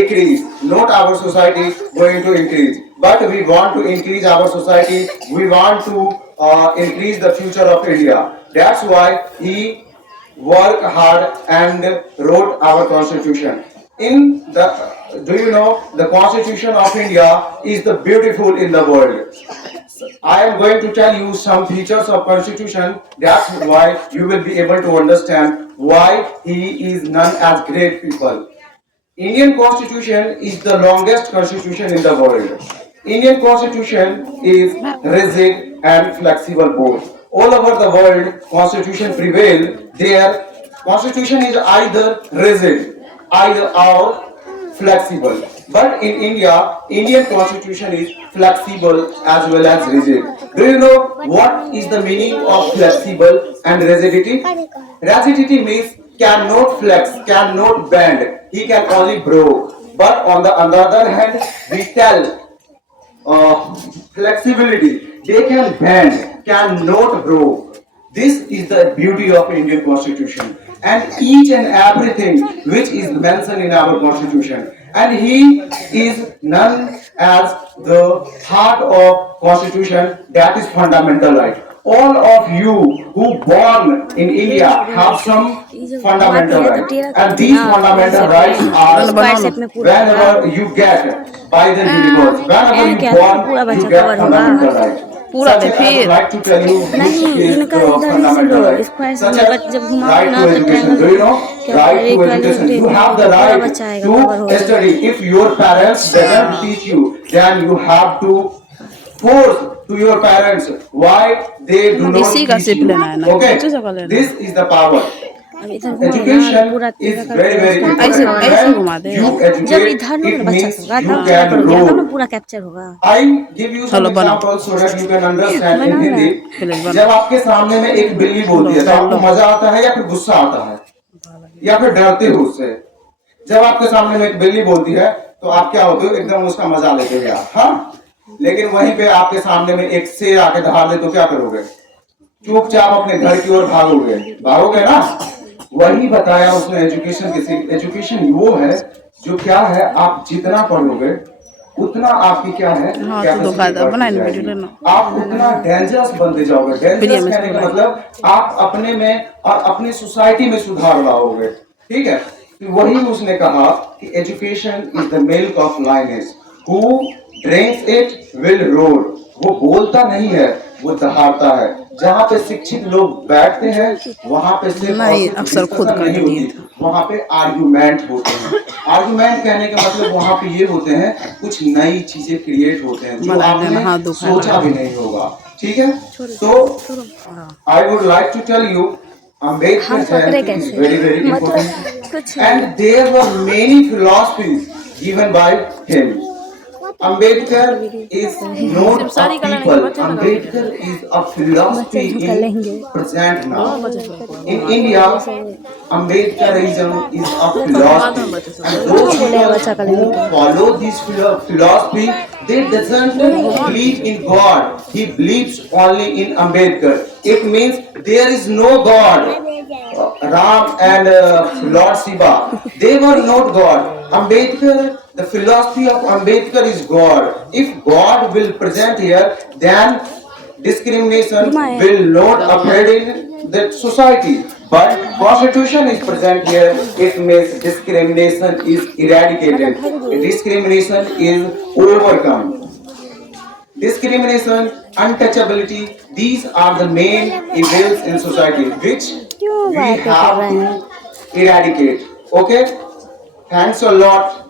decrease, not our society going to increase. But we want to increase our society. We want to increase the future of India. That's why he worked hard and wrote our constitution. In the, do you know the constitution of India is the beautiful in the world. I am going to tell you some features of constitution. That's why you will be able to understand why he is known as great people. Indian constitution is the longest constitution in the world. Indian constitution is rigid and flexible both. All over the world, constitution prevail. Their constitution is either rigid, either or flexible. But in India, Indian constitution is flexible as well as rigid. Do you know what is the meaning of flexible and rigidity? Rigidity means cannot flex, cannot bend. He can only broke. But on the other hand, we tell flexibility. They can bend, cannot grow. This is the beauty of Indian Constitution. And each and everything which is mentioned in our Constitution. And he is known as the heart of Constitution, that is fundamental right. All of you who born in India have some fundamental rights. And these fundamental rights are whenever you get by the universe. Whenever you born, you get fundamental rights. पूरा में Such as I would फिर like to tell you which नहीं is इनका the इधर ही से fundamental लो right. Square से Such low, as but जब घुमाओ right ना to तो education. Do triangle you know? क्या Right to इक्वल education. देख You have the पूरा right बच्चा आएगा बराबर to होगा study. If your parents doesn't teach you, then you have to force to your parents why they do not इसी का teach सिर्फ you. लेना है ना, Okay, बच्चों से का लेना है। this is the power. अब इधर घुमाओ ना Education पूरा is इधर very very करके important. ऐसे ऐसे When घुमा दे you जब educate, इधर लोगे it ना बच्चा means सब you तब can करोगे तब ना grow. पूरा कैप्चर होगा I give you some चलो बनाओ। examples so that you can understand in बना रहा है। Hindi. फिर बनाओ। जब आपके सामने में एक बिल्ली बोलती है तो आपको मजा आता है या फिर गुस्सा आता है या फिर डरते हो उससे? जब आपके सामने में एक बिल्ली बोलती है तो आप क्या होते हो, एकदम उसका मजा लेते हो यार, हाँ। लेकिन वहीं पे आपके सामने में एक शेर आके दहाड़ दे तो क्या करोगे? चुपचाप अपने घर की ओर भागोगे, भागोगे ना? वही बताया उसने एजुकेशन किसी। एजुकेशन वो है जो क्या है, आप जितना पढ़ोगे उतना आपकी क्या है, हाँ, capacity तो फायदा बढ़ती बनाने जाएगी। वीडियो लेना। आप उतना डेंजरस बनते जाओगे। डेंजरस कहने का मतलब आप अपने में और अपनी सोसाइटी में सुधार लाओगे। ठीक है, तो वही उसने कहा कि education is the milk of lioness, who drinks it will roar. वो बोलता नहीं है, वो दहाड़ता है। जहाँ पे शिक्षित लोग बैठते हैं वहाँ पे सिर्फ नहीं, अक्सर खुद discussion नहीं करती होती, वहाँ पे आर्गुमेंट होते हैं। आर्गुमेंट कहने का मतलब वहाँ पे ये होते हैं, कुछ नई चीजें क्रिएट होते हैं जो आपने सोचा भी नहीं होगा। ठीक है, तो I would like to tell you Ambedkar Jayanti is very very important, and there were many philosophies given by him. Ambedkar is not a people. Ambedkar is a philosophy in present now. In India, Ambedkarism is a philosophy, and those people who follow this philosophy, they doesn't believe in God. He believes only in Ambedkar. It means there is no God. Ram and Lord Shiva, they were not God. Ambedkar, the philosophy of Ambedkar is God. If God will present here, then discrimination will not appear in the society. But Constitution is present here, it means discrimination is eradicated. Discrimination is overcome. Discrimination, untouchability, these are the main evils in society which we have to eradicate. Okay? Thanks a lot.